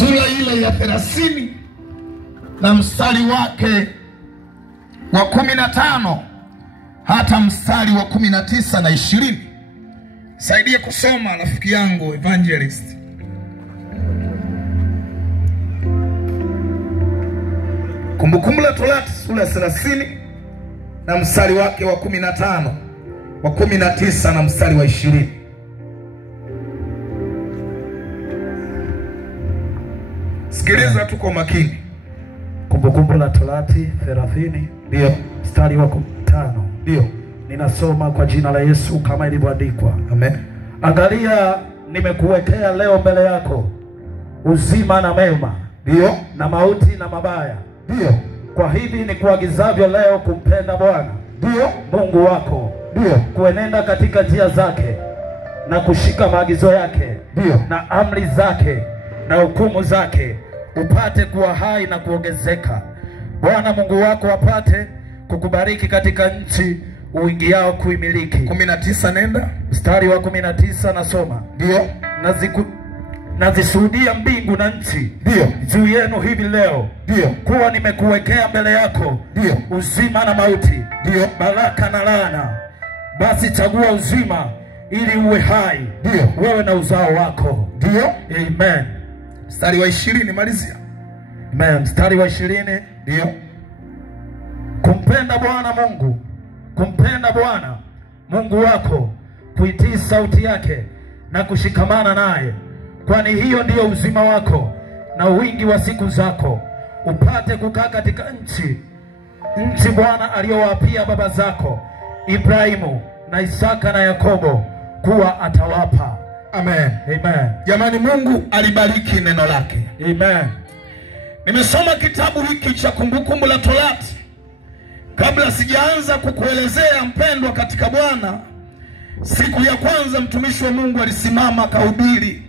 Sura ile ya 30 na mstari wake wa 15 hata mstari wa 19 na 20. Saidie kusoma rafiki yangu evangelist. Kumbukumbu la Torati sura ya 30 na mstari wake wa 15, wa 19 na mstari wa 20. Sikiliza tu kwa makini. Kumbukumbu la Torati 30 ndio mstari wa 15. Ndio. Ninasoma kwa jina la Yesu kama ilivyoandikwa. Amen. Angalia, nimekuwekea leo mbele yako uzima na mema, ndio, na mauti na mabaya. Ndio. Kwa hivi ni kuagizavyo leo kumpenda Bwana, ndio, Mungu wako, ndio, kuenenda katika njia zake na kushika maagizo yake, ndio, na amri zake na hukumu zake, upate kuwa hai na kuongezeka. Bwana Mungu wako apate kukubariki katika nchi uingiao kuimiliki. 19 nenda. Mstari wa 19 nasoma. Ndio. Nazishuhudia mbingu na nchi, ndio, juu yenu hivi leo, ndio, kuwa nimekuwekea mbele yako, ndio, uzima na mauti, ndio, baraka na laana. Basi chagua uzima ili uwe hai, ndio, wewe na uzao wako. Ndio. Amen. Mstari wa 20 malizia. Amen. Mstari wa 20. Ndio. Kumpenda Bwana Mungu wako, kuitii sauti yake na kushikamana naye, kwani hiyo ndiyo uzima wako na wingi wa siku zako, upate kukaa katika nchi Bwana aliyowapia baba zako Ibrahimu na Isaka na Yakobo kuwa atawapa. Amen. Amen. Jamani, Mungu alibariki neno lake. Amen. Nimesoma kitabu hiki cha Kumbukumbu la Torati. Kabla sijaanza kukuelezea mpendwa katika Bwana, siku ya kwanza mtumishi wa Mungu alisimama akahubiri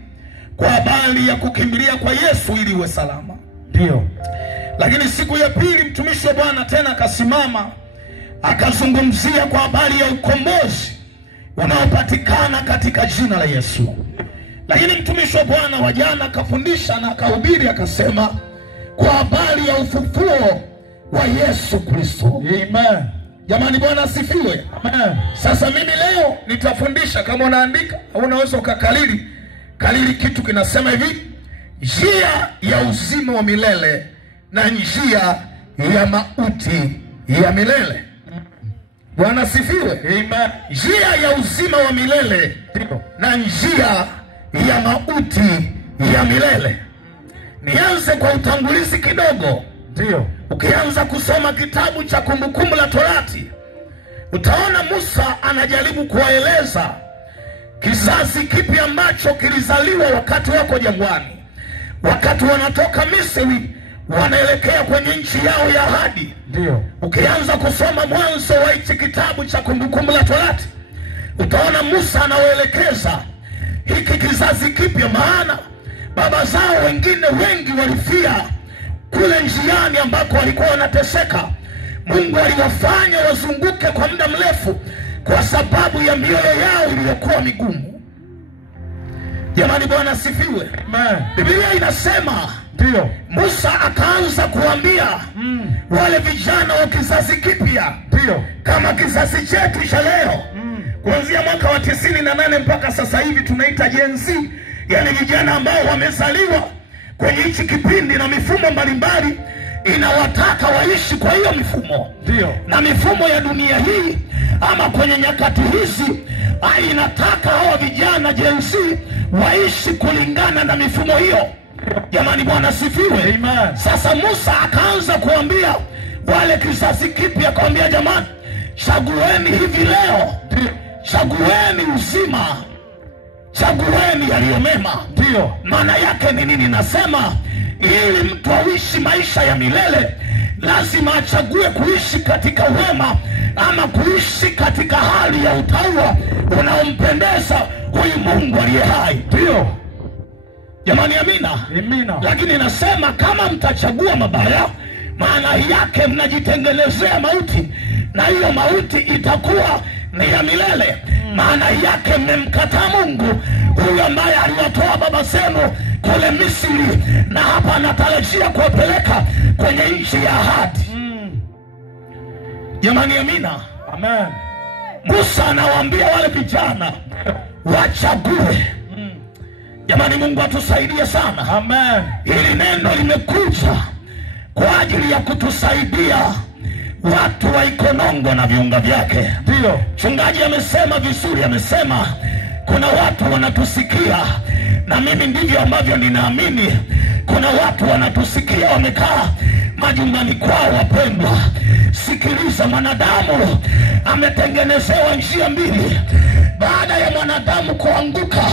kwa habari ya kukimbilia kwa Yesu ili uwe salama. Ndio. Lakini siku ya pili mtumishi wa Bwana tena akasimama akazungumzia kwa habari ya ukombozi unaopatikana katika jina la Yesu. Lakini mtumishi wa Bwana wa jana akafundisha na akahubiri akasema kwa habari ya ufufuo wa Yesu Kristo. Amen. Jamani, Bwana asifiwe. Amen. Sasa mimi leo nitafundisha, kama unaandika au unaweza ukakalili kitu kinasema hivi: njia ya uzima wa milele na njia ya mauti ya milele. Bwana asifiwe. Amen. Njia ya uzima wa milele na njia ya mauti ya milele. Nianze kwa utangulizi kidogo. Ndio. Ukianza kusoma kitabu cha Kumbukumbu la Torati, utaona Musa anajaribu kuwaeleza kizazi kipi ambacho kilizaliwa wakati wako jangwani, wakati wanatoka Misri wanaelekea kwenye nchi yao ya ahadi. Ndio. Ukianza kusoma mwanzo wa hichi kitabu cha Kumbukumbu la Torati, utaona Musa anawaelekeza hiki kizazi kipya, maana baba zao wengine wengi walifia kule njiani ambako walikuwa wanateseka. Mungu aliwafanya wazunguke kwa muda mrefu kwa sababu ya mioyo yao iliyokuwa migumu. Jamani, Bwana asifiwe. Amen. Biblia inasema ndio, Musa akaanza kuambia wale vijana wa kizazi kipya, ndio, kama kizazi chetu cha leo, kuanzia mwaka wa 98 mpaka sasa hivi tunaita Gen Z, yani vijana ambao wamezaliwa kwenye hichi kipindi na mifumo mbalimbali inawataka waishi kwa hiyo mifumo. Ndio. Na mifumo ya dunia hii ama kwenye nyakati hizi inataka hawa vijana Gen Z waishi kulingana na mifumo hiyo. Jamani, Bwana sifiwe. Amen. Sasa Musa akaanza kuambia wale kizazi kipya, akaambia jamani, chagueni hivi leo. Chagueni uzima, chagueni yaliyo mema. Ndio. Maana yake ni nini? Nasema ili mtu aishi maisha ya milele lazima achague kuishi katika wema ama kuishi katika hali ya utaua unaompendeza huyu Mungu aliye hai. Ndio. Jamani, amina. Amina. Lakini nasema kama mtachagua mabaya, maana yake mnajitengenezea mauti, na hiyo mauti itakuwa ni ya milele. Maana yake mmemkataa Mungu huyu ambaye aliwatoa baba zenu kule Misri, na hapa anatarajia kuwapeleka kwenye nchi ya ahadi. Jamani, amina. Amen. Musa anawaambia wale vijana wachague. Jamani, Mungu atusaidie sana. Amen. Hili neno limekuja kwa ajili ya kutusaidia watu wa Ikonongo na viunga vyake. Ndio. Mchungaji amesema vizuri, amesema kuna watu wanatusikia, na mimi ndivyo ambavyo ninaamini. Kuna watu wanatusikia wamekaa majumbani kwao. Wapendwa, sikiliza, mwanadamu ametengenezewa njia mbili baada ya mwanadamu kuanguka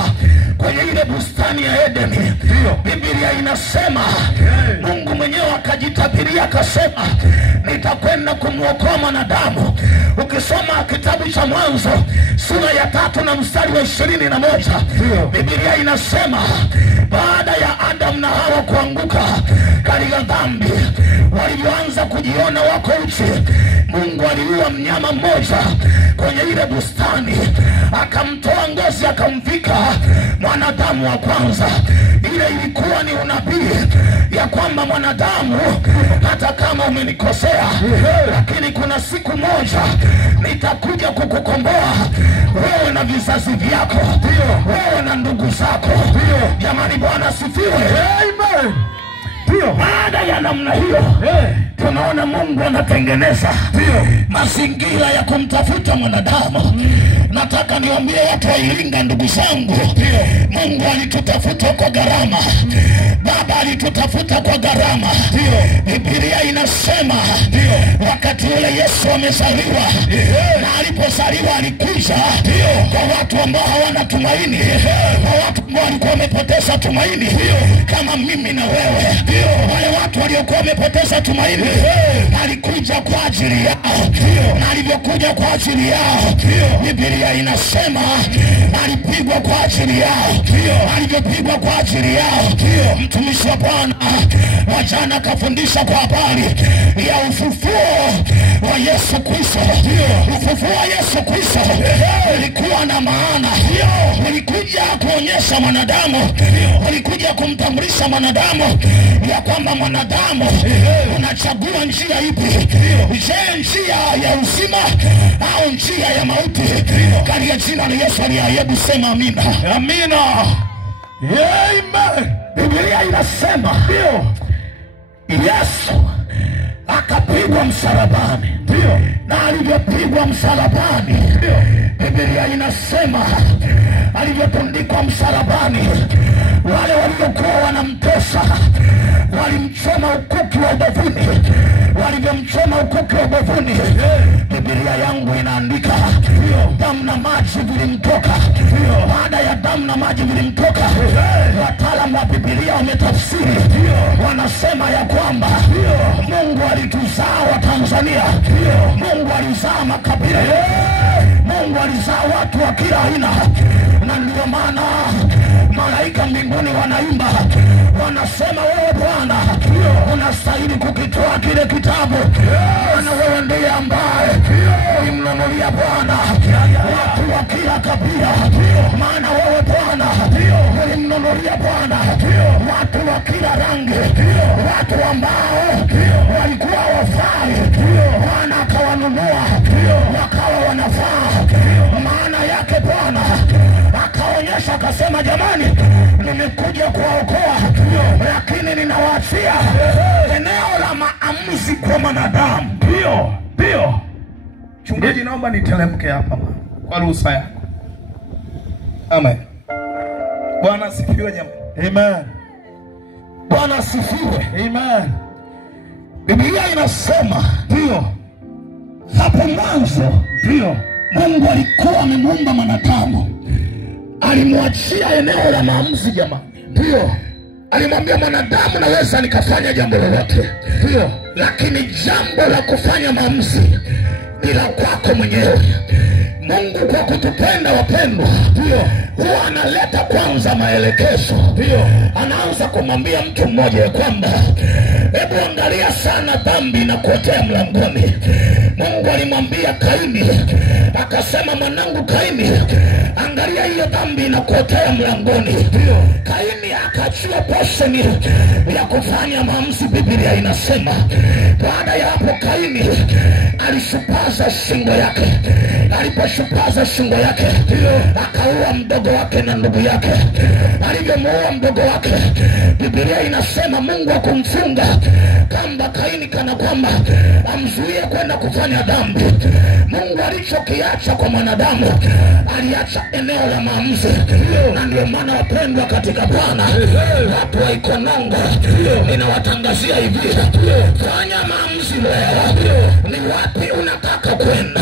kwenye ile bustani ya Edeni. Biblia inasema Mungu mwenyewe akajitabiria akasema, nitakwenda kumwokoa mwanadamu. Ukisoma kitabu cha Mwanzo sura ya 3 na mstari wa 21, Biblia inasema baada ya Adam na Hawa kuanguka katika dhambi, walivyoanza kujiona wako uchi, Mungu aliua mnyama mmoja kwenye ile bustani, akamtoa ngozi akamvika mwanadamu wa kwanza. Ile ilikuwa ni unabii ya kwamba mwanadamu, hata kama umenikosea, lakini kuna siku moja nitakuja kukukomboa wewe na vizazi vyako, wewe na ndugu zako. Jamani, Bwana asifiwe. Amen. Baada ya namna hiyo, tunaona Mungu anatengeneza mazingira ya kumtafuta mwanadamu. Nataka niwaambie watu wa Iringa, ndugu zangu, Mungu alitutafuta kwa gharama. Baba alitutafuta kwa gharama. Biblia inasema wakati ule Yesu amezaliwa, na alipozaliwa alikuja kwa watu ambao hawana tumaini, kwa watu ambao walikuwa wamepoteza tumaini kama mimi na wewe. Wale watu waliokuwa wamepoteza tumaini, alikuja kwa ajili yao. Na alivyokuja kwa ajili yao, Biblia inasema alipigwa kwa ajili yao. Alivyopigwa kwa ajili yao, mtumishi wa Bwana wa jana kafundisha kwa habari ya ufufuo wa Yesu Kristo. Ufufuo wa Yesu Kristo ulikuwa na maana. Ulikuja kuonyesha mwanadamu, ulikuja kumtambulisha mwanadamu ya kwamba mwanadamu unachagua njia ipi. Je, njia ya uzima au njia ya mauti? Katika jina la Yesu aliyeahidu sema amina. Amina. Amen. Biblia inasema Yesu akapigwa msalabani. Na alivyopigwa msalabani, Biblia inasema alivyotundikwa msalabani, wale waliokuwa wanamtesa walimchoma ukuki wa ubavuni. Walivyomchoma ukuki wa ubavuni, Biblia yangu inaandika damu na maji vilimtoka. Baada ya damu na maji vilimtoka, wataalamu wa Biblia wametafsiri, wanasema ya kwamba Mungu alituzaa wa Tanzania. Mungu alizaa makabila, Mungu alizaa watu wa kila aina. Na ndio maana malaika mbinguni wanaimba, wanasema wewe Bwana unastahili kukitoa kile kitabu, maana wewe ndiye ambaye ulimnunulia Bwana watu wa kila kabila. Maana wewe Bwana ulimnunulia Bwana watu wa kila rangi, watu ambao walikuwa wafai, Bwana akawanunua wakawa wanafaa. Maana yake Bwana akaonyesha akasema, jamani, nimekuja kuwaokoa, lakini ninawaachia eneo la maamuzi kwa mwanadamu. Ndio. Chungaji, naomba niteremke hapa kwa ruhusa yako. Amen. Bwana asifiwe jamani. Amen. Bwana asifiwe. Amen. Biblia inasema hapo mwanzo Mungu alikuwa amemuumba mwanadamu, alimwachia eneo la maamuzi jamani. Alimwambia mwanadamu, naweza nikafanya jambo lolote, lakini jambo la kufanya maamuzi ni la kwako mwenyewe. Mungu kwa kutupenda wapendwa, huwa analeta kwanza maelekezo. Anaanza kumwambia mtu mmoja kwamba hebu angalia sana dhambi na kuotea mlangoni. Mungu alimwambia Kaini, akasema mwanangu Kaini, angalia hiyo dhambi inakuotea mlangoni. Kaini akachua portion ya kufanya maamuzi. Biblia inasema baada ya hapo Kaini alishupaza shingo yake. Aliposhupaza shingo yake akaua mdogo wake na ndugu yake. Alivyomuua mdogo wake, Biblia inasema Mungu akumfunga kamba Kaini kana kwamba amzuie kwenda kufanya dhambi. Mungu alichokiacha kwa mwanadamu, aliacha eneo la maamuzi. Na ndio maana wapendwa katika Bwana, watu wa Ikonongo, ninawatangazia hivi, fanya maamuzi leo. Ni wapi unataka kwenda?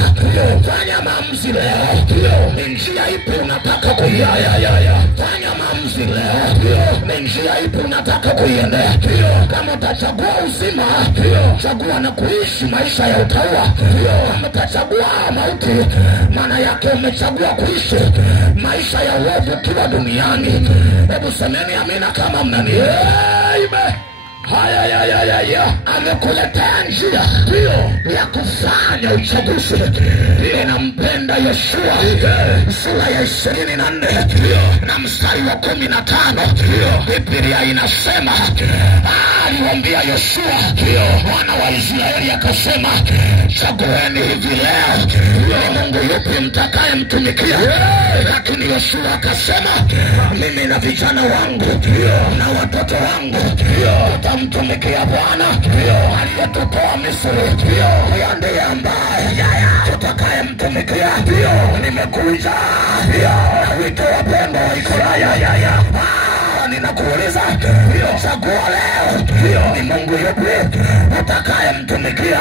Fanya maamuzi leo. Ni njia ipi unataka kuiendea? Fanya maamuzi leo. Ni njia ipi unataka kuiendea? Kama utachagua uzima, chagua na kuishi maisha ya utaua. Kama utachagua mauti, maana yake umechagua kuishi maisha ya uovu kiwa duniani. Hebu semeni amina kama mnanielewa. Haya, amekuletea njia ya kufanya uchaguzi. Ninampenda Yoshua sura ya 24 na mstari wa 15. Biblia inasema aliwaambia Yoshua wana wa Israeli, akasema chagueni hivi leo ni Mungu yupi mtakaye mtumikia. Lakini Yoshua akasema mimi na vijana wangu na watoto wangu tutamtumikia Bwana aliyetutoa Misri. Huyo ndiye ambaye tutakaye mtumikia. Nimekuja na wito wa pendo wa Ikonongo. Ninakuuliza, chagua leo ni Mungu yupi utakaye mtumikia.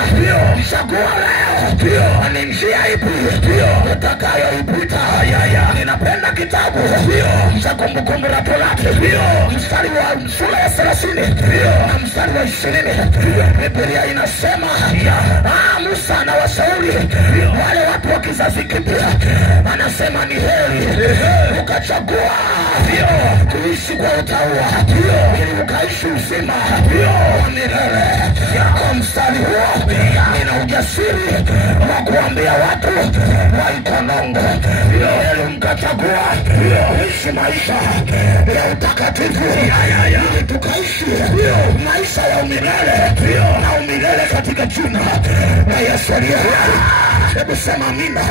Chagua leo ni njia ipi utakayoipita. Ninapenda kitabu cha Kumbukumbu la Torati mstari wa sura ya 30 na mstari wa 20. Biblia inasema Musa na washauri wale watu wa kizazi kipya, anasema ni heri ukachagua kuishi kwa utaua ili ukaishi uzima wa milele. Kwa mstari huo nina ujasiri wa kuambia watu wa Ikonongo, ili mkachagua kuishi maisha ya utakatifu ili tukaishi maisha ya umilele na umilele katika jina la Yesu aliye hai. Hebu sema amina.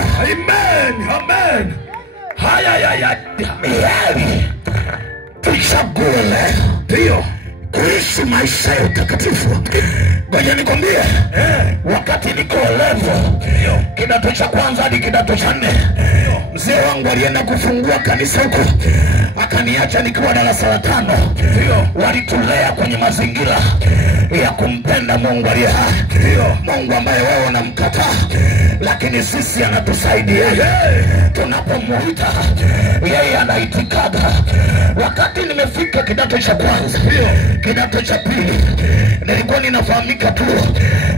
Amen. Haya, tuchague leo kuishi maisha ya utakatifu. Ngoja nikwambie, wakati niko level kidato cha kwanza hadi kidato cha 4, mzee wangu alienda kufungua kanisa huko, akaniacha nikiwa darasa la 5. Walitulea kwenye mazingira ya kumpenda Mungu aliye hai. Mungu ambaye wewe unamkataa, lakini sisi anatusaidia. Tunapomuita yeye anaitikaga. Wakati nimefika kidato cha kwanza, kidato cha pili, nilikuwa ninafahamika tu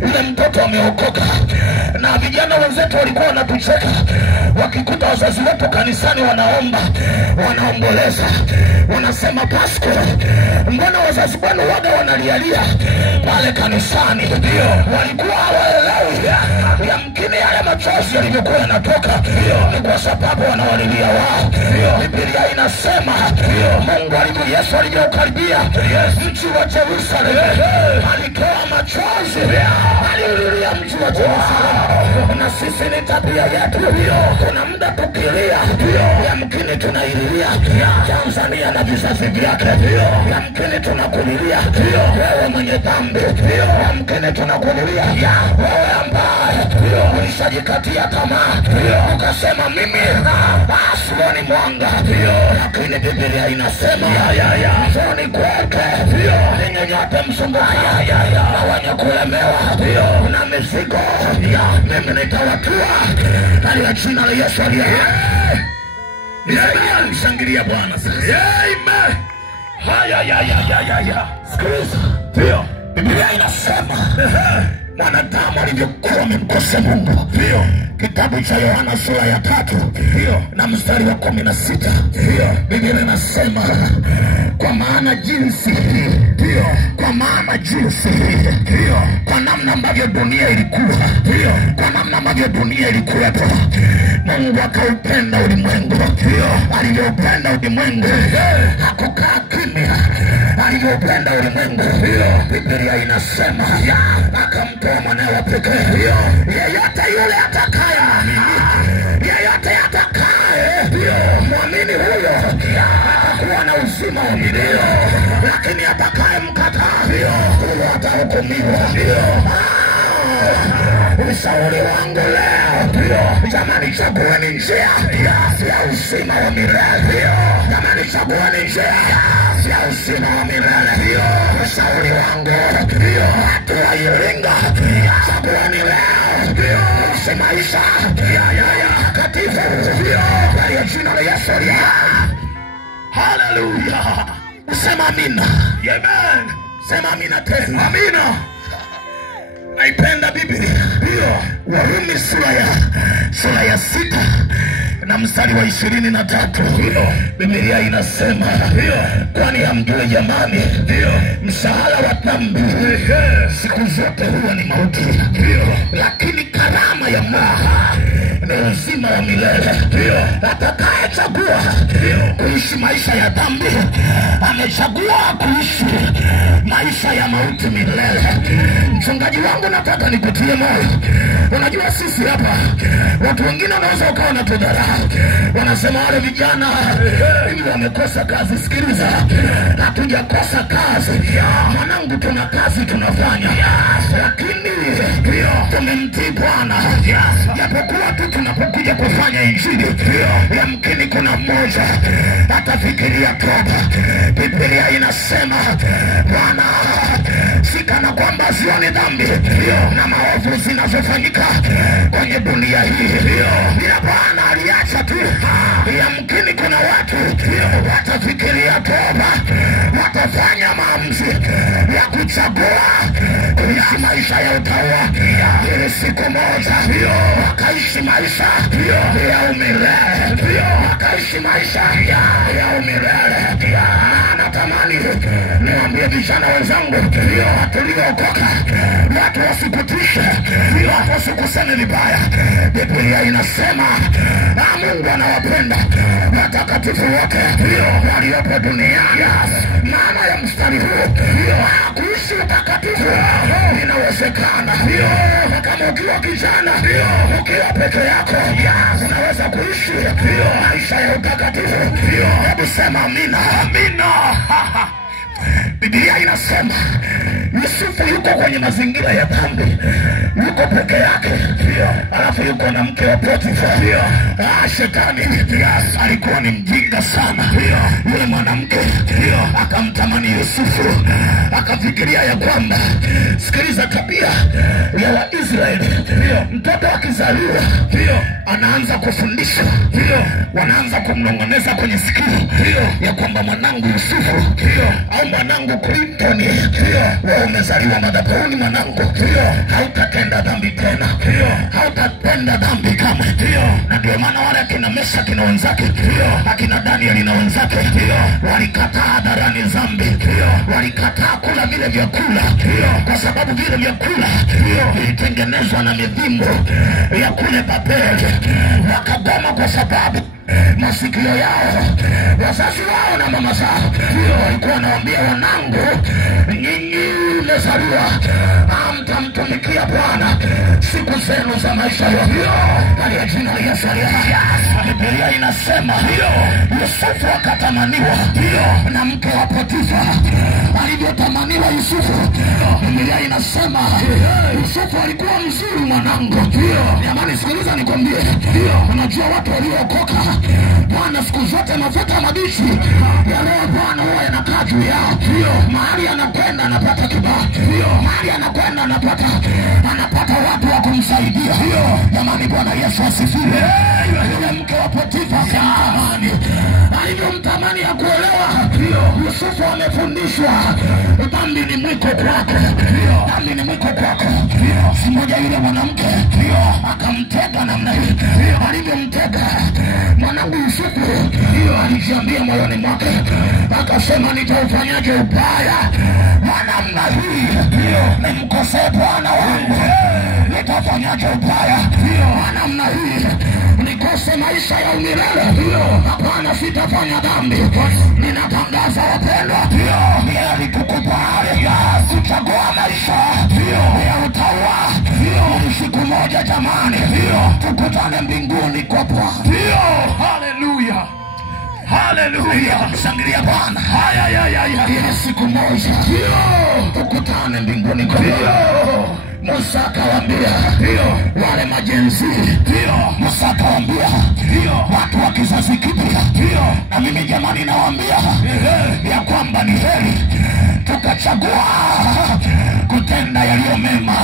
yule mtoto ameokoka, na vijana wenzetu walikuwa wanatucheka wakikuta wazazi wetu kanisani wanaomba, wanaomboleza, wanasema Pasco, mbona wazazi wenu waga wanalialia pale kanisani? Walikuwa hawaelewi yamkini yale machozi yalivyokuwa yanatoka ni kwa sababu wanawalilia wao. Biblia inasema Mungu Yesu alivyokaribia mji wa Yerusalemu alitoa machozi, aliulilia mji wa Yerusalemu. Na sisi ni tabia yetu, kuna muda tukilia yamkini tunaililia Tanzania na vizazi vyake, yamkini tunakulilia wewe mwenye dhambi, yamkini tunakulilia wewe ambaye ulishajikatia tamaa ukasema mimi sioni mwanga. Lakini Biblia inasema njoni kwake ninyi nyote msumbuka na wenye kulemewa na mizigo, mimi nitawatua katika jina la Yesu aliye hai. Nishangilia Bwana sasa. Amen. Haya. Sikiliza. Biblia inasema mwanadamu alivyokuwa amemkosa Mungu. Kitabu cha Yohana sura ya 3 na mstari wa 16. Biblia inasema kwa maana anasema jinsi kwa namna ambavyo dunia ilikuwa, kwa namna ambavyo dunia ilikuwepo, Mungu akaupenda ulimwengu. Alivyopenda ulimwengu, hakukaa kimya. Alivyopenda ulimwengu, Biblia inasema akamtoa mwanawe pekee. Yeyote yule atakayeamini, yeyote atakaye muamini huyo atakuwa na uzima wa milele, lakini atakaye mkataa huyo atahukumiwa. Ushauri wangu leo, jamani, chagueni njia ya uzima wa milele. Jamani, chagueni njia ya uzima wa milele. Ushauri wangu watu wa Iringa, chagueni leo kuishi maisha takatifu kwa jina la Yesu. Hallelujah. Sema amina. Amen. Sema amina tena. Amina. Naipenda Biblia. Warumi sura ya 6 na mstari wa 23. Biblia inasema, kwani hamjui jamani, mshahara wa dhambi siku zote huwa ni mauti, lakini karama ya Mungu ni uzima wa milele. Atakayechagua kuishi maisha ya dhambi amechagua kuishi maisha ya mauti milele. Mchungaji wangu, nataka nikutie moyo. Unajua sisi hapa, watu wengine wanaweza ukawa na tudharau, wanasema wale vijana hivi wamekosa kazi. Sikiliza, hatujakosa kazi mwanangu, tuna kazi tunafanya, lakini tumemtii Bwana. Japokuwa tu tunapokuja kufanya injili, yamkini kuna mmoja atafikiria toba. Biblia inasema Bwana sikana kwamba sioni dhambi na maovu zinazofanyika kwenye dunia hii, ila Bwana aliacha tu. Yamkini kuna watu watafikiria toba, watafanya maamuzi ya kuchagua kuishi maisha ya utaua, ili siku moja wakaishi maisha ya umilele, wakaishi maisha ya umilele. Natamani niwaambie vijana wenzangu, tuliookoka, watu wasikutishe, watu wasikuseme vibaya. Biblia inasema Mungu anawapenda watakatifu wote waliopo duniani. Maana ya mstari huu, kuishi utakatifu inawezekana. Kama ukiwa kijana, ukiwa peke yako, unaweza kuishi maisha ya utakatifu. Hebu sema amina. Amina. Biblia inasema Yusufu yuko kwenye mazingira ya dhambi, yuko peke yake, alafu yuko na mke wa Potifa. Shetani alikuwa ni mjinga sana. Yule mwanamke akamtamani Yusufu, akafikiria ya kwamba, sikiliza, tabia ya Waisraeli, mtoto akizaliwa anaanza kufundishwa, wanaanza kumnong'oneza kwenye sikio ya kwamba mwanangu Yusufu au mwanangu Clinton, wewe umezaliwa madhabahuni mwanangu, hautatenda dhambi tena, hautatenda dhambi kama. Na ndio maana wale akina Meshaki na wenzake, akina Danieli na wenzake, walikataa hadharani dhambi, walikataa kula vile vyakula, kwa sababu vile vyakula vilitengenezwa na mivingo ya kule Babeli. Wakagoma kwa sababu masikio yao, wazazi wao na mama zao walikuwa wanawaambia, wanangu, nyinyi mmezaliwa, hamtamtumikia Bwana siku zenu za maisha yote. Kwa jina la Yesu. Biblia inasema Yusufu akatamaniwa na mke wa Potifa. Alivyotamaniwa Yusufu, Biblia inasema Yusufu alikuwa mzuri mwanangu. Jamani, sikiliza nikwambie, unajua watu waliookoka, Bwana siku zote mafuta mabichi ya leo Bwana huwa yanakaa juu yao. Mahali anakwenda anapata kibali, mahali anakwenda anapata watu wa kumsaidia. Jamani, Bwana Yesu asifiwe. Yule mke wa Potifa akamtamani, alivyomtamani ya kuelewa Yusufu amefundishwa dhambi ni mwiko kwako, dhambi ni mwiko kwako. Si moja yule mwanamke akamtega namna hii. Alivyomtega mwanangu Yusufu, alijiambia moyoni mwake, akasema, nitaufanyaje ubaya wa namna hii nimkosee Bwana wangu, nitafanyaje ubaya wa namna hii nikose maisha ya umilele? Hapana, sitafanya dhambi. Ninatangaza wapendwa, heri tukubali kuchagua maisha ya utawa. Siku moja jamani, tukutane mbinguni kwa Bwana. Haleluya, haleluya, shangilia Bwana. Siku moja tukutane mbinguni kwa Bwana. Musa akawaambia wale majenzi, Musa akawaambia watu wa kizazi kipya, na mimi jamani nawaambia ya kwamba ni heri tukachagua kutenda yaliyo mema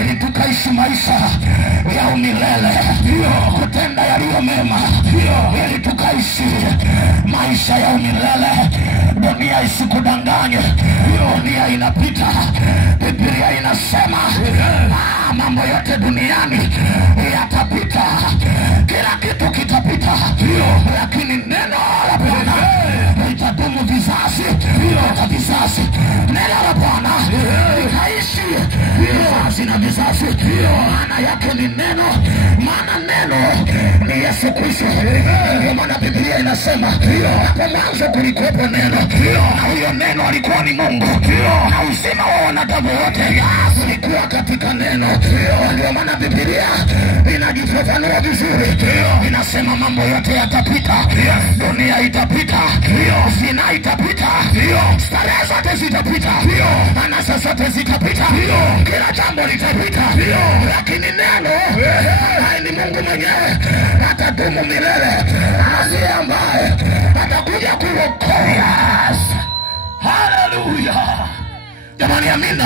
ili tukaishi maisha ya umilele. Kutenda yaliyo mema ili tukaishi maisha ya umilele. Dunia isikudanganye, dunia inapita. Biblia inasema mambo yote duniani yatapita, kila kitu kitapita, lakini neno la Bwana litadumu vizazi hata vizazi. Neno la Bwana litaishi vizazi na vizazi. Maana yake ni neno, maana neno ni Yesu Kristo. Ndio maana Biblia inasema hapo mwanzo kulikuwepo neno, na huyo neno alikuwa ni Mungu, na uzima wa wanadamu wote ulikuwa katika neno. Ndio maana Biblia inajifafanua vizuri, inasema mambo yote yatapita, dunia itapita, zina itapita, starehe zote zitapita, anasa zote zitapita, kila jambo litapita, lakini neno ni Mungu mwenyewe atadumu milele, ndiye ambaye atakuja kuokoa. Haleluya jamani, amina.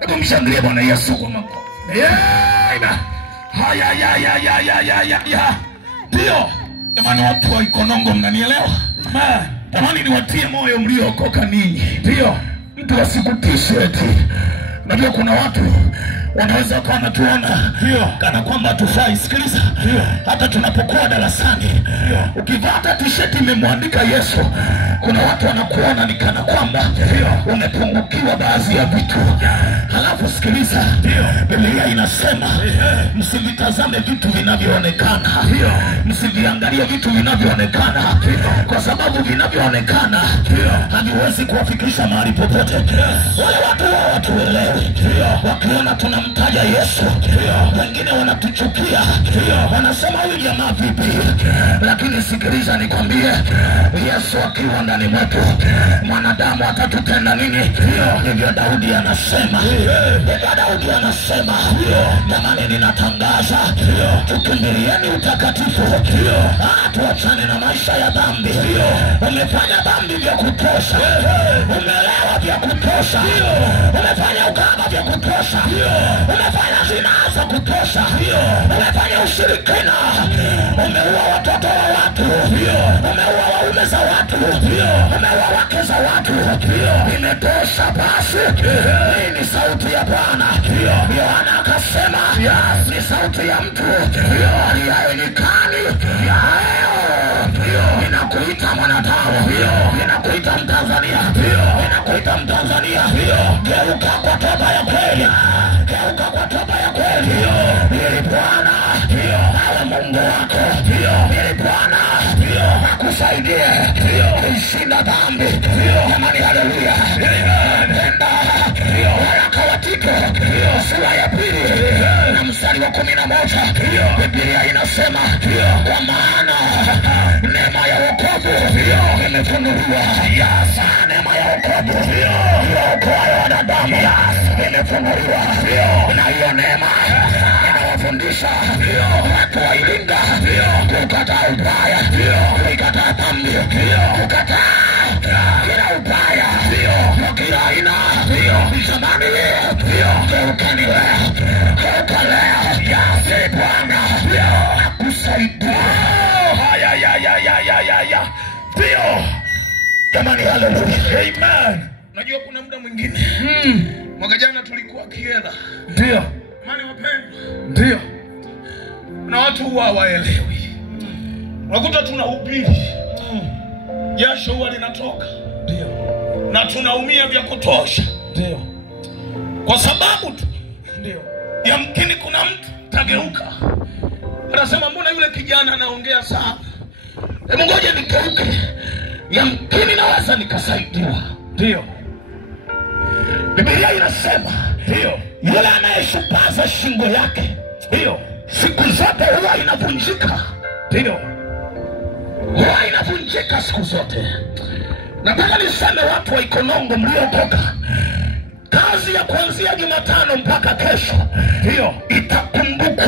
Hebu mshangilie Bwana Yesu kwa makofi. Ndio jamani, watu wa Ikonongo mnanielewa? Jamani, niwatie moyo mliokoka ninyi. Ndio mtu asikutishe eti. Unajua kuna watu wanaweza kuwa wanatuona kana kwamba hatufai. Sikiliza, hata tunapokuwa darasani ukivaa t-shirt imemwandika Yesu, kuna watu wanakuona ni kana kwamba umepungukiwa baadhi ya vitu. Halafu sikiliza, Biblia inasema msivitazame vitu vinavyoonekana, msiviangalie vitu vinavyoonekana, kwa sababu vinavyoonekana haviwezi kuwafikisha mahali popote. Wale watu hawatuelewi, wakiona tunamtaja Yesu wengine wanatuchukia, wanasema huyu jamaa vipi? Lakini sikiliza nikwambie, Yesu akiwa ndani mwetu mwanadamu atatutenda nini? Hivyo Daudi anasema, jamani ninatangaza tukimbilieni utakatifu, tuachane na maisha ya dhambi. Umefanya dhambi vya kutosha, umelewa vya kutosha, umefanya ukaba vya kutosha, umefanya zinaa za kutosha, umefanya ushirikina, umeua watoto wa watu, umeua waume za watu, umeua wake za watu. Imetosha basi. Hii ni sauti ya Bwana. Yohana akasema ni sauti ya mtu aliye nyikani. Ninakuita mwanadamu, ninakuita Mtanzania, ninakuita Mtanzania, geuka kwa toba ya kweli, geuka kwa toba ya kweli, ili Bwana awe Mungu wako, ili Bwana akusaidie kushinda dhambi. Jamani, haleluya. Nenda waraka wa Tito sura ya 2 na mstari wa 11. Biblia inasema kwa maana neema ya wokovu imefunuliwa. Neema ya wokovu iokoayo wanadamu imefunuliwa, na hiyo neema inawafundisha watu wa Iringa kukataa ubaya, kukataa dhambi, kukataa kila ubaya, kila aina. Jamani, geukeni leo, geuka leo. Yase Bwana akusaidia. Ndio jamani, haleluya, amen. Unajua kuna muda mwingine mwaka jana tulikuwa Kiela. Ndio mani wapendwa, ndio na watu huwa hawaelewi. Unakuta tunahubiri, jasho huwa linatoka, ndio, na tunaumia vya kutosha, ndio, Kwa sababu tu ndio yamkini kuna mtu tageuka anasema mbona yule kijana anaongea sana, hebu ngoja nigeuke, yamkini naweza nikasaidiwa. Ndio Biblia inasema ndio yule anayeshupaza shingo yake ndio siku zote huwa inavunjika. Ndio huwa inavunjika siku zote. Nataka niseme watu wa Ikonongo mliotoka, kazi ya kuanzia Jumatano mpaka kesho hiyo itakumbukwa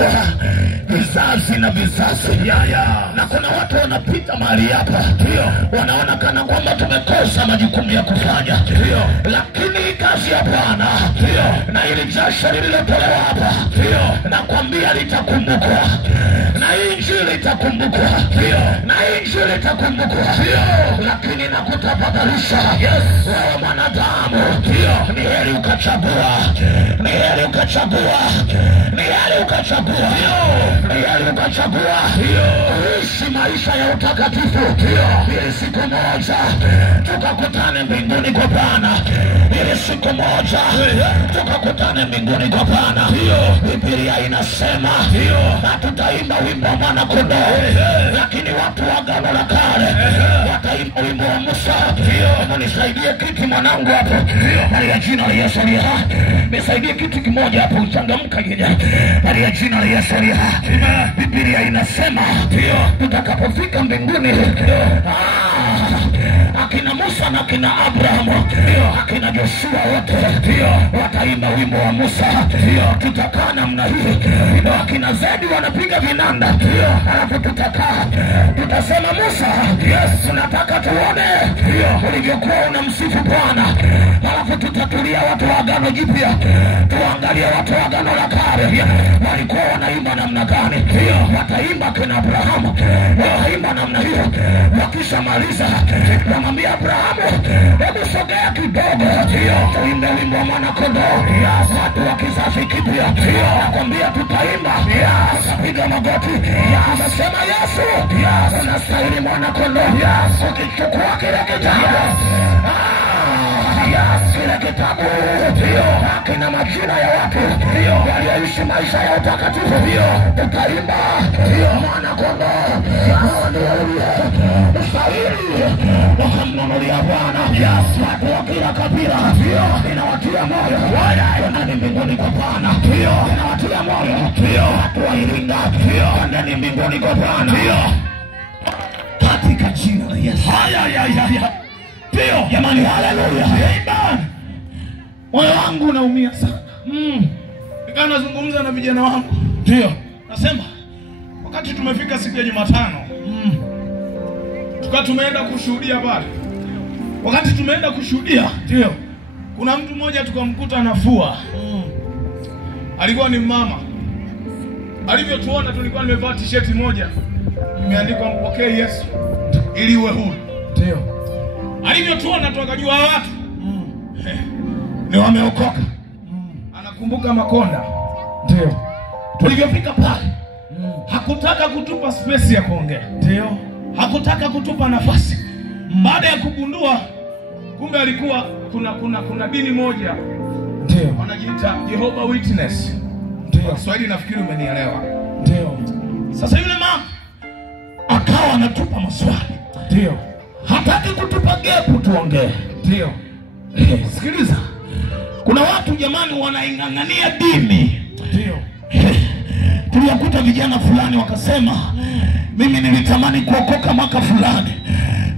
vizazi na vizazi. Na kuna watu wanapita mahali hapa wanaona kana kwamba tumekosa majukumu ya kufanya, lakini kazi ya Bwana na ile jasho lililotolewa hapa nakwambia litakumbukwa, na injili itakumbukwa, na injili itakumbukwa. Lakini nakutafadhalisha wewe mwanadamu, ni heri ukachagua, ni heri ukachagua, ni heri ukachagua, ni heri ukachagua uishi maisha ya utakatifu, ili siku moja tukakutane mbinguni kwa Bwana, ili siku moja tukakutane mbinguni kwa Bwana. Biblia inasema hatutaimba wimbo wa mwana kondoo, lakini watu wa Agano la Kale wataimba wimbo wa Musa. Nisaidie kiti mwanangu hapo, katika jina la Yesu aliye hai. Nisaidie kitu kimoja hapo, uchangamka yeye, katika jina la Yesu aliye hai. Biblia inasema tutakapofika mbinguni, akina Musa na akina Abrahamu, akina Joshua wote wataimba wimbo wa Musa. Tutakaa namna hii, akina Zedi wanapiga vinanda, alafu tutakaa tutasema Musa, tunataka tuone ulivyokuwa unamsifu Bwana. Alafu tutatulia watu wa Agano Jipya, tuangalie watu wa Agano la Kale walikuwa wanaimba namna gani. Wataimba kina Abrahamu, wataimba namna hiyo. Wakisha maliza namwambia Abrahamu, hebu sogea kidogo, tuimbe wimbo wa mwana kondoo. Watu wa kizazi kipya nakwambia tutaimba, tutapiga magoti, tunasema Yesu unastahili mwana kondoo. Ukichukua kile kitabu, kile kitabu kina majina ya watu walioishi maisha ya utakatifu, tutaimba mwana kondoo mstahili wakamnunulia Bwana. Watu wa kila kabila inawatia moyo kwendeni mbinguni kwa Bwana, inawatia moyo watu wa Iringa kwendeni mbinguni kwa Bwana, katika jina la Yesu. Ndio jamani, haleluya, amen. Moyo wangu unaumia sana. Nikaa nazungumza na vijana wangu, ndio nasema wakati tumefika siku ya Jumatano, tumeenda kushuhudia pale. Wakati tumeenda kushuhudia, ndio kuna mtu mmoja tukamkuta anafua. Alikuwa ni mama. Alivyotuona tulikuwa nimevaa t-shirt moja imeandikwa mpokee Yesu ili uwe huru. Ndio alivyotuona tukajua watu ni wameokoka. Anakumbuka Makonda. Ndio tulivyofika pale hakutaka kutupa space ya kuongea. Ndio hakutaka kutupa nafasi. Baada ya kugundua kumbe alikuwa kuna dini moja ndio wanajiita Jehovah Witness. Ndio Swahili nafikiri umenielewa. Ndio sasa yule mama akawa anatupa maswali. Ndio hataki kutupa gepu tuongee. Ndio sikiliza, kuna watu jamani wanaingangania dini. Ndio tuliwakuta vijana fulani wakasema mimi nilitamani kuokoka mwaka fulani,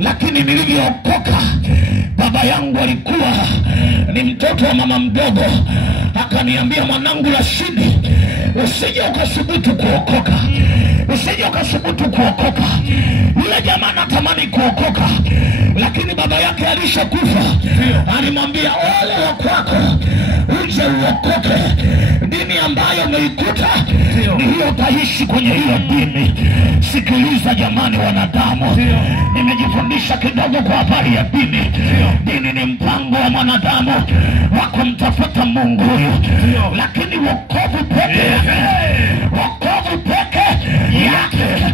lakini nilivyookoka baba yangu alikuwa ni mtoto wa mama mdogo, akaniambia mwanangu Rashidi, usije ukasubutu kuokoka, usije ukasubutu kuokoka. Yule jamaa anatamani kuokoka, lakini baba yake alishakufa. Alimwambia ole wa kwako uje uokoke, dini ambayo umeikuta ni hiyo, utaishi kwenye hiyo dini. Sikiliza jamani wanadamu, nimejifundisha kidogo kwa habari ya dini. Dini ni mpango wa mwanadamu wa kumtafuta Mungu huyu, lakini wokovu peke yake, wokovu peke yake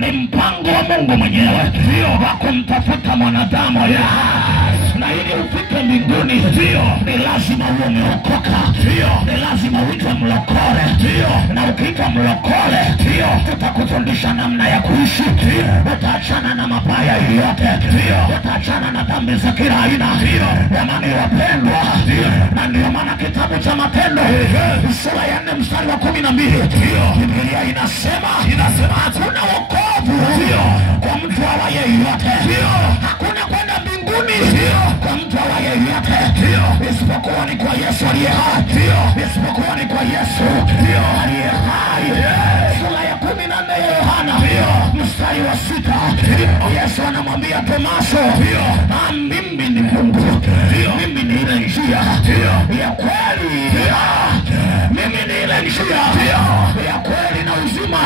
ni mpango wa Mungu Mungu mwenyewe wa kumtafuta mwanadamu. Na ili ufike mbinguni ni lazima uwe umeokoka, ni lazima uitwe mlokole. Na ukiitwa mlokole tutakufundisha namna ya kuishi. Utaachana na mabaya yote, utaachana na dhambi za kila aina. Jamani wapendwa, na ndio maana kitabu cha Matendo sura ya 4 mstari wa 12 Biblia inasema hakuna wokovu kwa mtu awaye yote, hakuna kwenda mbinguni kwa mtu awaye yote isipokuwa ni kwa Yesu aliye hai, isipokuwa ni kwa Yesu aliye hai. Sura ya 14 ya Yohana mstari wa 6 Yesu anamwambia Tomaso, mimi ni Mungu, mimi ni ile njia ya kweli, mimi ni ile njia ya kweli na uzima.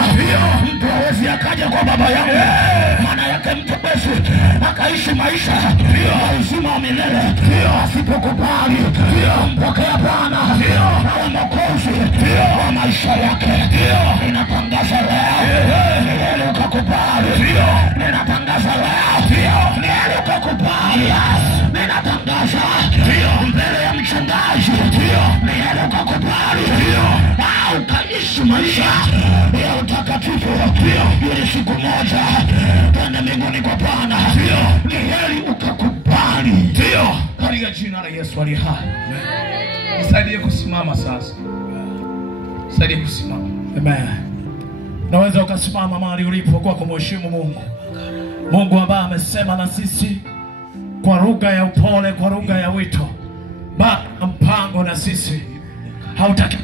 Mtu hawezi akaja kwa Baba yangu, maana yake mtu basi akaishi maisha ya uzima wa milele asipokubali mpokea Bwana na Mwokozi wa maisha yake. Ninatangaza leo, ni heri ukakubali. Ninatangaza leo, ni heri ukakubali. Ninatangaza mbele ya mchungaji, ni heri ukakubali ukaishi maisha ya utakatifu ili siku moja twende mbinguni kwa Bwana. Ni heri ukakubali. Katika jina la Yesu aliye hai. Nisaidie kusimama sasa. Nisaidie kusimama. Amen. Naweza ukasimama mahali ulipo kwa kumheshimu Mungu. Mungu ambaye amesema na sisi kwa lugha ya upole, kwa lugha ya wito. Mpango na sisi. Hautaki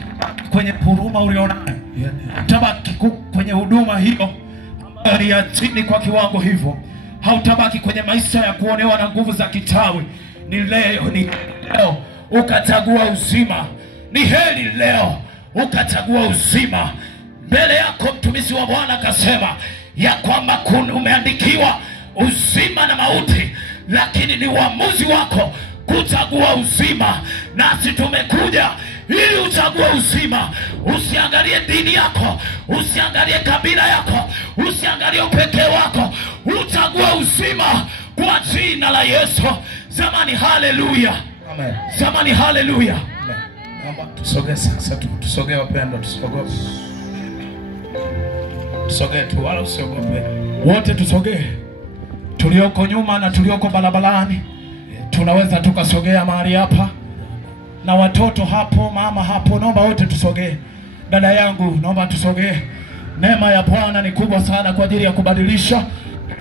kwenye huruma ulionayo. Utabaki kwenye huduma hiyo ambayo ni ya chini kwa kiwango hivyo. Hautabaki kwenye maisha ya kuonewa na nguvu za kichawi. Ni leo ukachagua uzima. Ni heri leo ukachagua uzima. Mbele yako mtumishi wa Bwana akasema ya kwamba umeandikiwa uzima na mauti, lakini ni uamuzi wako kuchagua uzima. Nasi tumekuja ili uchague uzima. Usiangalie dini yako, usiangalie kabila yako, usiangalie upekee wako, uchague uzima kwa jina la Yesu. Zamani haleluya. Amen. Zamani haleluya. Amen. Naomba tusogee sasa, tusogee wapendwa, tusiogope. Tusogee tu, wala usiogope. Wote tusogee. Tulioko nyuma na tulioko barabarani tunaweza tukasogea mahali hapa. Na watoto hapo, mama hapo, naomba wote tusogee. Dada yangu, naomba tusogee. Neema ya Bwana ni kubwa sana kwa ajili ya kubadilisha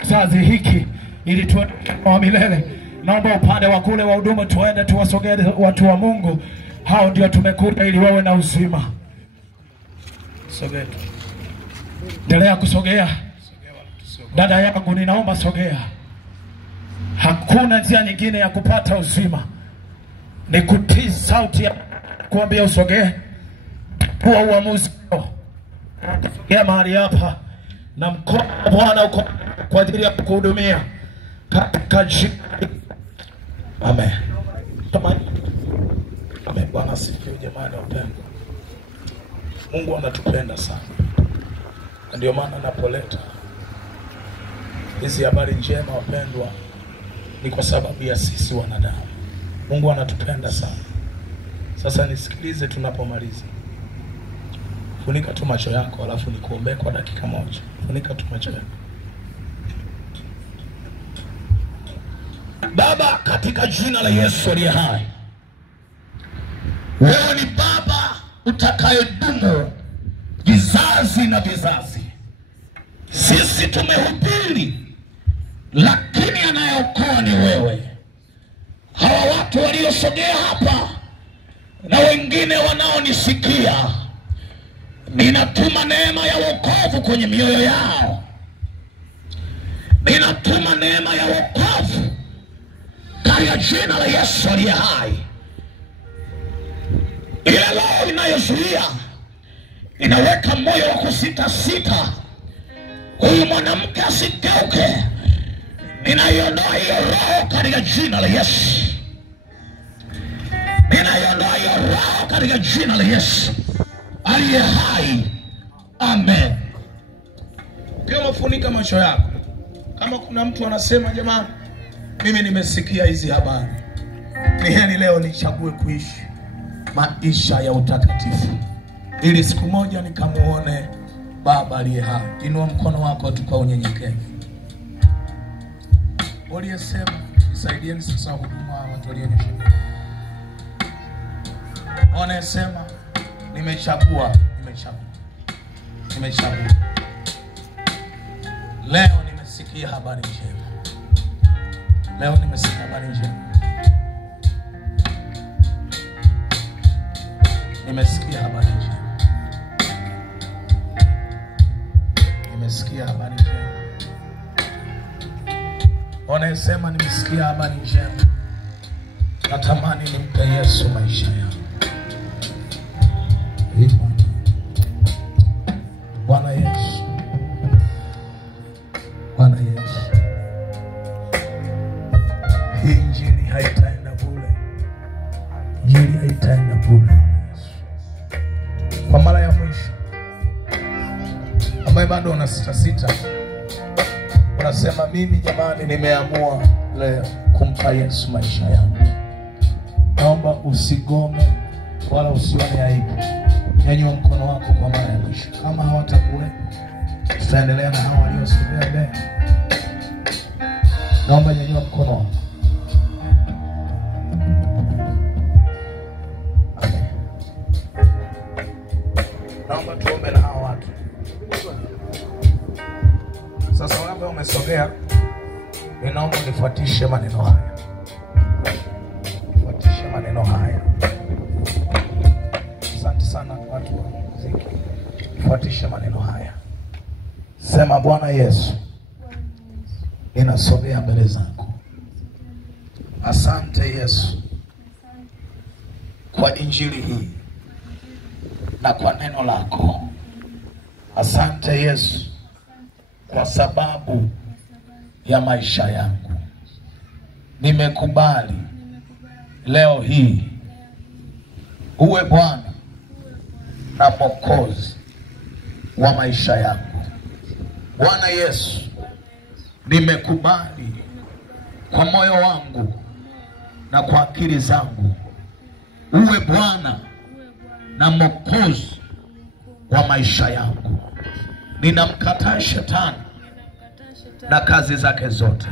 kizazi hiki ili tuwe wa milele. Naomba upande wa kule wa huduma tuende tuwasogee watu wa Mungu. Hao ndio tumekuja ili wawe na uzima. Sogea tu. Endelea kusogea. Dada yangu, ninaomba sogea. Hakuna njia nyingine ya kupata uzima ni kutii sauti ya kuambia usogee. Kwa uamuzi sogea mahali hapa, na mkono wa Bwana uko kwa ajili ya kuhudumia katika jina. Amen. Amen. Bwana asifiwe jamani wapendwa. Mungu anatupenda sana. Ndio maana napoleta hizi habari njema wapendwa, ni kwa sababu ya sisi wanadamu. Mungu anatupenda sana. Sasa nisikilize tunapomaliza. Funika tu macho yako alafu nikuombee kwa dakika moja. Funika tu macho yako. Baba, katika jina la Yesu aliye hai, wewe ni Baba utakayedumu vizazi na vizazi. Sisi tumehubiri, lakini anayeokoa ni wewe. Hawa watu waliosogea hapa na wengine wanaonisikia, ninatuma neema ya wokovu kwenye mioyo yao. Ninatuma neema ya wokovu katika jina la Yesu aliye hai. Ile roho inayozuia, inaweka moyo wa kusita sita, huyu mwanamke asigeuke, ninaiondoa hiyo roho katika jina la Yesu. Ninaiondoa hiyo roho katika jina la Yesu aliye hai. Amen. Pia umefunika macho yako. Kama kuna mtu anasema jamani, mimi nimesikia hizi habari, ni heri leo nichague kuishi maisha ya utakatifu ili siku moja nikamuone Baba aliye hai. Inua mkono wako tu kwa unyenyekevu. Uliyesema nisaidieni sasa huduma wa watu walionyesha. Wanasema nimechagua. Leo nimesikia habari njema. Nimesikia habari njema. Wanasema nimesikia habari njema. Natamani nimpe Yesu maisha yangu. Bwana Yesu. Hii injili haitaenda bure. Kwa mara ya mwisho, ambaye bado una sita, unasema mimi jamani nimeamua leo kumpa Yesu maisha yangu. Naomba usigome wala usione aibu. Nyanyua mkono wako kwa mara ya mwisho. Kama hawatakuwepo, tutaendelea na hao waliosubiri mbele. Naomba nyanyua mkono wako. Naomba tuombe na hao watu. Sasa wewe umesogea, ninaomba nifuatishe maneno haya. Asante sana watu wa muziki. Fuatisha maneno haya. Sema, Bwana Yesu, ninasogea mbele zako. Asante Yesu kwa injili hii na kwa neno lako. Asante Yesu kwa sababu ya maisha yangu. Nimekubali leo hii uwe Bwana na Mwokozi wa maisha yangu. Bwana Yesu, nimekubali kwa moyo wangu na kwa akili zangu uwe Bwana na Mwokozi wa maisha yangu. Ninamkataa shetani na kazi zake zote.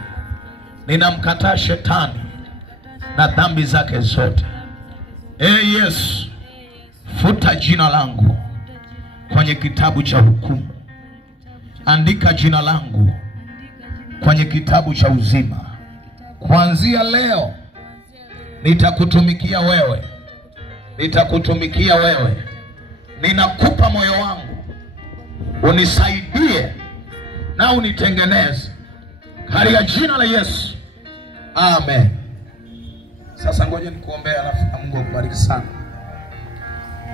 Ninamkataa shetani na dhambi zake zote. Yesu, futa jina langu kwenye kitabu cha hukumu. Andika jina langu kwenye kitabu cha uzima. Kuanzia leo nitakutumikia wewe. Ninakupa moyo wangu. Unisaidie na unitengeneze katika jina la Yesu. Amen. Sasa ngoja nikuombee alafu Mungu akubariki sana.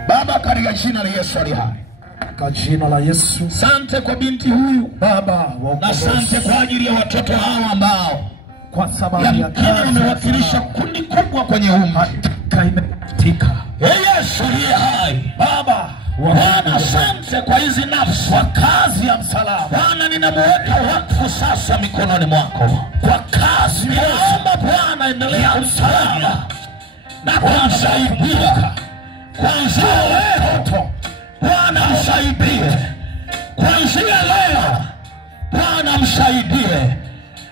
Baba, katika jina la Yesu aliye hai. Kwa jina la Yesu. Asante kwa binti huyu Baba, na asante kwa ajili ya watoto hawa ambao kwa sababu ya kazi wamewakilisha kundi kubwa kwenye imetika. Yesu aliye hai. Baba, Bwana, asante kwa hizi nafsi kwa kazi ya msalaba. Bwana, ninamweka wakfu sasa mikononi mwako kwa kazi. Naomba Bwana endelea kumsaidia na kumsaidia kuanzia leo. Bwana msaidie kuanzia leo. Bwana msaidie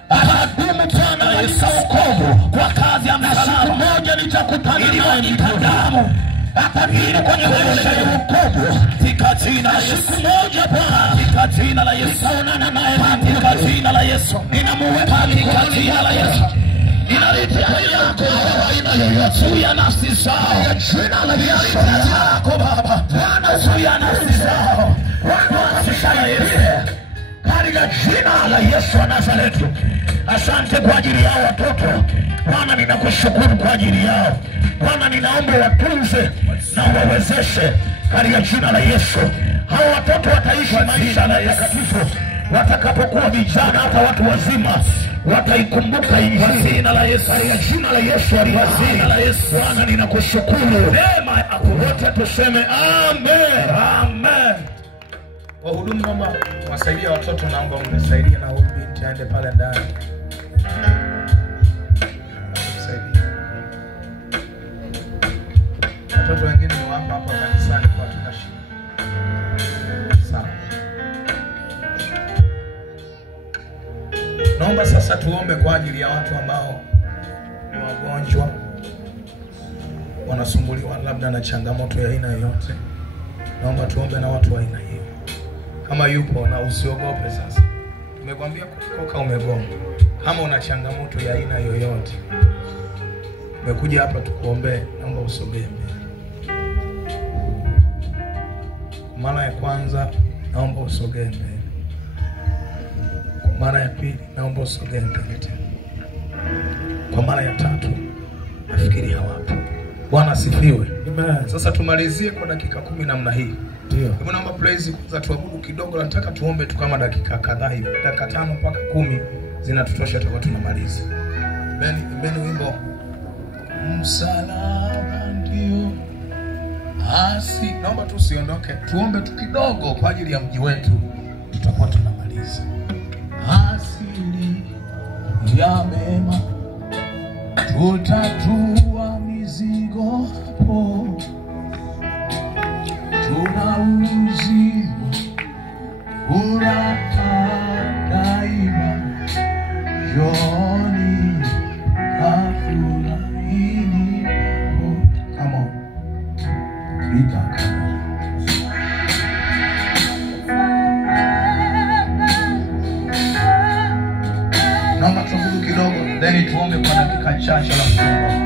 atadumu Bwana katika wokovu kwa kazi ya msalaba. Siku moja nitakutana naye nitadamu atakiri kwenye maisha ya wokovu katika jina la Yesu. Siku moja Bwana katika jina la Yesu nitaonana naye katika jina la Yesu. Ninamuweka katika jina la Yesu. Ninalitia yako aina yoyote ya nafsi zao jina la Yesu yako Baba. Bwana zuia nafsi zao Bwana sishana Yesu katika jina la Yesu wa Nazareti. Asante kwa ajili yao watoto Bwana, ninakushukuru kwa ajili yao Bwana. Ninaomba watunze na wawezeshe katika jina la Yesu. Hao watoto wataishi maisha ya takatifu watakapokuwa vijana, hata watu wazima wataikumbuka injili. Jina la Yesu, jina la Yesu, jina la Yesu. Bwana, ninakushukuru. Wote tuseme amen. Wahudumu, naomba wasaidia watoto, naomba mnisaidie na huyu binti. yote aende pale ndani. Watoto wengine ni hapa kanisani kwa tunashika. Sawa. Naomba sasa tuombe kwa ajili ya watu ambao ni wagonjwa, wanasumbuliwa labda na changamoto ya aina yoyote. Naomba tuombe na watu wa aina hiyo. Kama yupo na usiogope sasa. Tumekwambia kukoka umegoma. Kama una changamoto ya aina yoyote, umekuja hapa tukuombee, naomba usogee mbele. Mara ya kwanza naomba usogee mbele. Kwa mara ya pili naomba usogee mbele tena. Kwa mara ya tatu nafikiri hawapo. Bwana asifiwe. Amen. Sasa tumalizie kwa dakika 10 namna hii. Ndio. Hebu naomba praise kwanza tuabudu kidogo, nataka tuombe tu kama dakika kadhaa hivi. Dakika 5 mpaka 10 zinatutosha tutakuwa tunamaliza. Imbeni wimbo. Msalaba ndio asi. Naomba tu usiondoke. Tuombe tu kidogo kwa ajili ya mji wetu. Tutakuwa tunamaliza. Asili ya mema tutatua mizigo hapo. Tuna uzima furaha daima. Joni kafurahini. Come on. Itaka. Naomba tuabudu kidogo, then tuombe kwa dakika chache la kuomba.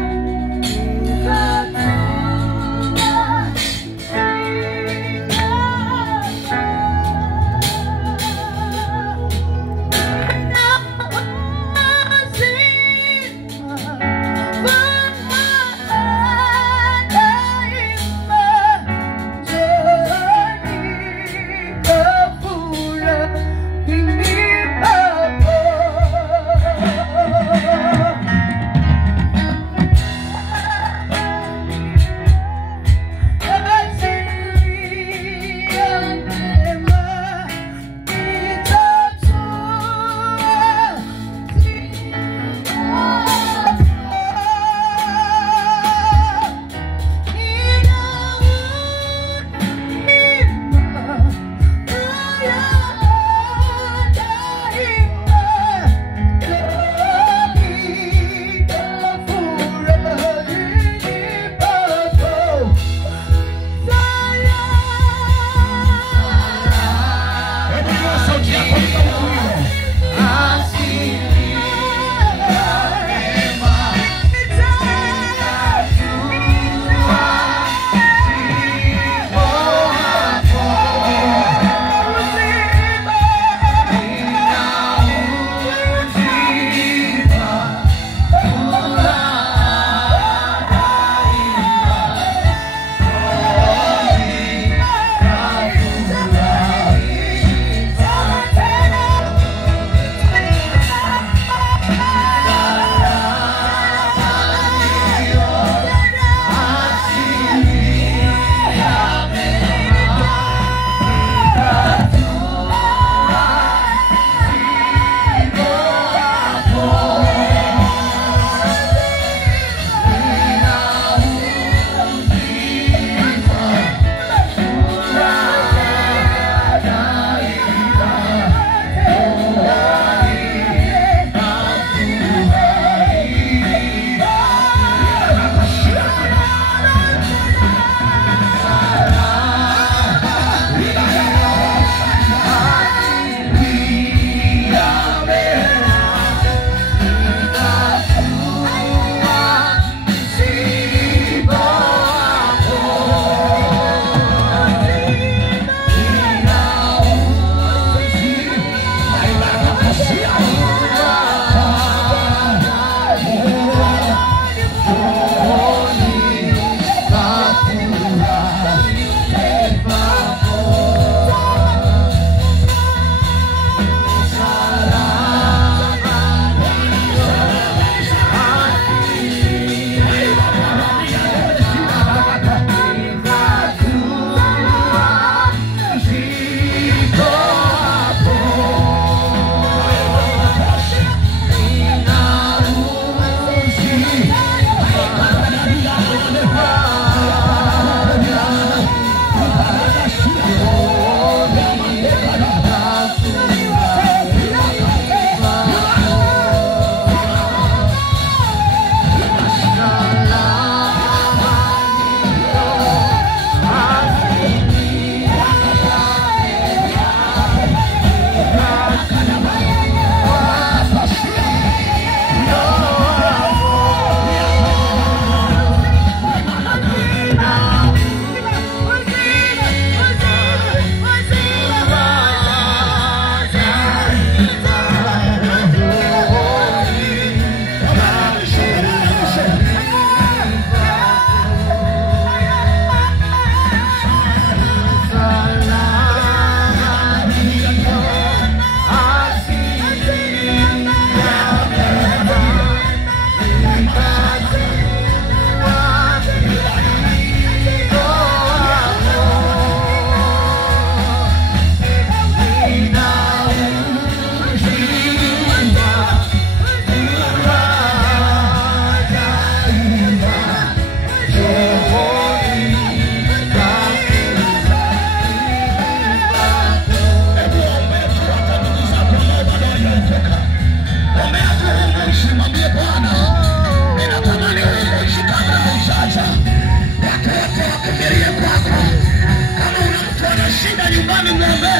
natamani muombe.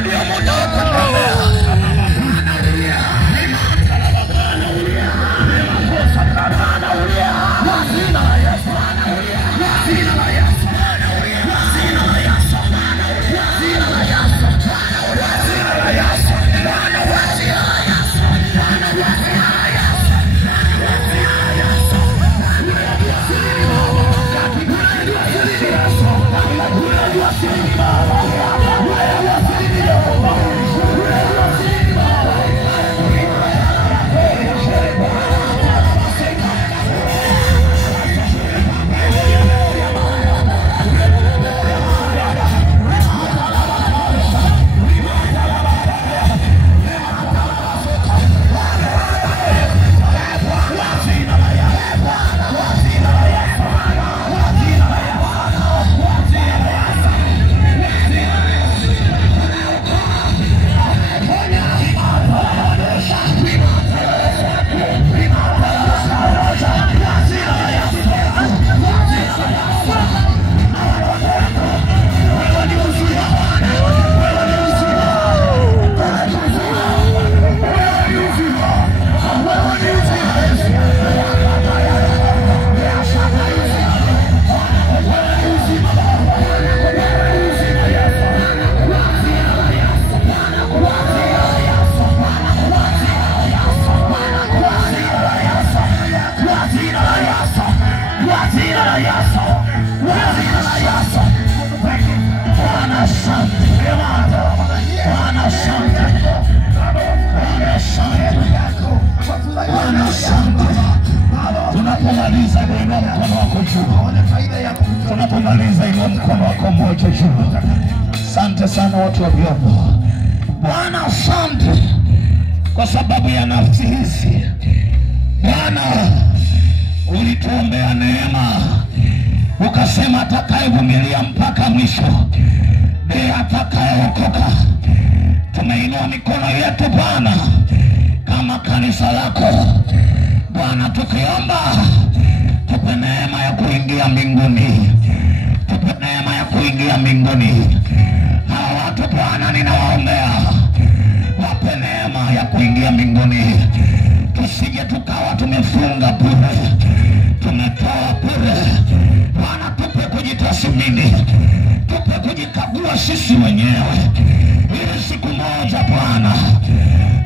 Ndio muda wa kuombea. Tunapomaliza inua mkono wako juu. Tunapomaliza inua mkono wako mmoja juu. Asante sana watu wa vyombo. Bwana asante kwa sababu ya nafsi hizi. Bwana ulituombea neema. Ukasema atakayevumilia mpaka mwisho ndiye atakayeokoka. Tumeinua mikono yetu Bwana kama kanisa lako. Bwana tukiomba tupe neema ya kuingia mbinguni. Tupe neema ya kuingia mbinguni. Hawa watu Bwana ninawaombea, wape neema ya kuingia mbinguni. Tusije tukawa tumefunga bure, tumetoa bure. Bwana tupe kujitathmini, tupe kujikagua sisi wenyewe, ili siku moja Bwana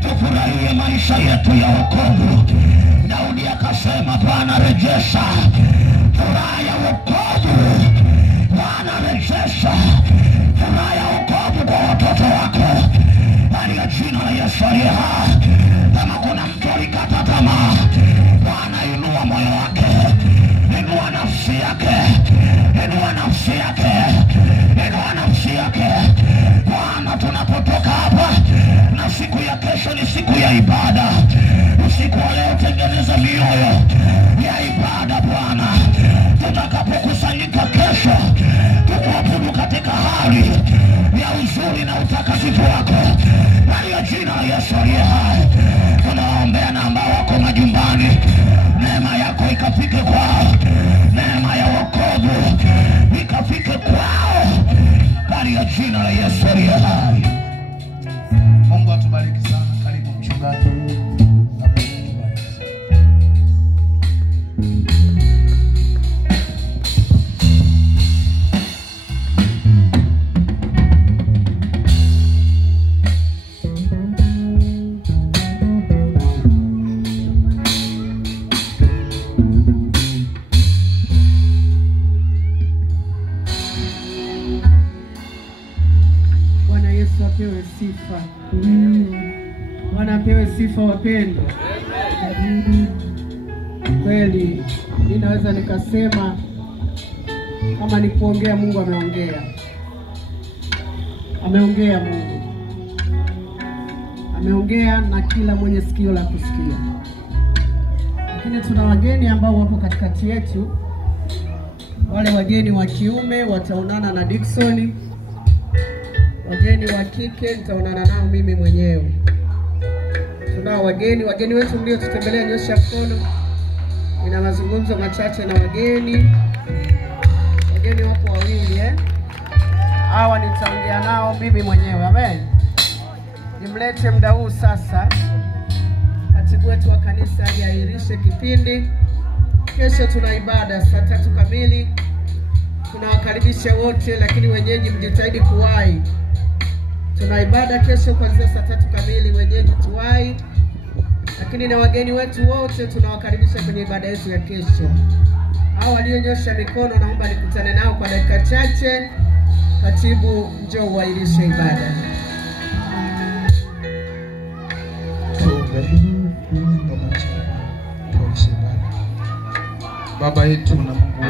tufurahie maisha yetu ya wokovu. Daudi akasema Bwana rejesha furaha ya wokovu. Bwana rejesha furaha ya wokovu kwa watoto wako. Katika jina la Yesu aliye hai. Kama kuna mtu alikata tamaa, Bwana inua moyo wake, inua nafsi yake, inua nafsi yake, inua nafsi yake. Bwana tunapotoka hapa, na siku ya kesho ni siku ya ibada. Usiku wa leo tengeneza mioyo ya ibada Bwana. Tutakapokusanyika kesho, tukuabudu katika hali ya uzuri na utakatifu wako. Katika jina la Yesu aliye hai. Tunaombea na ambao wako majumbani, neema yako ikafike kwao, neema ya wokovu ikafike kwao, katika jina la Yesu aliye hai. Mungu atubariki sana. Karibu mchungaji. Bwana Yesu apewe sifa. Bwana apewe sifa wapendwa. Kweli ninaweza nikasema kama ni kuongea, Mungu ameongea. Ameongea Mungu. Ameongea na kila mwenye sikio la kusikia. Lakini tuna wageni ambao wapo katikati yetu. Wale wageni wa kiume wataonana na Dickson. Wageni wa kike nitaonana nao mimi mwenyewe. Tunao wageni wetu mlio tutembelea, nyosha mkono. Nina mazungumzo machache na wageni. Wageni wapo wawili hawa nitaongea nao mimi mwenyewe. Amen. Nimlete muda huu sasa katibu wetu wa kanisa ajiahirishe kipindi. Kesho tuna ibada saa 3 kamili. Tunawakaribisha wote, lakini wenyeji mjitahidi kuwahi. Tuna ibada kesho kuanzia saa 3 kamili, wenyeji tuwahi. Lakini na wageni wetu wote tunawakaribisha kwenye ibada yetu ya kesho. Hao walionyosha mikono naomba nikutane nao kwa dakika chache. Katibu, njoo uahirishe ibada. Baba yetu na Mungu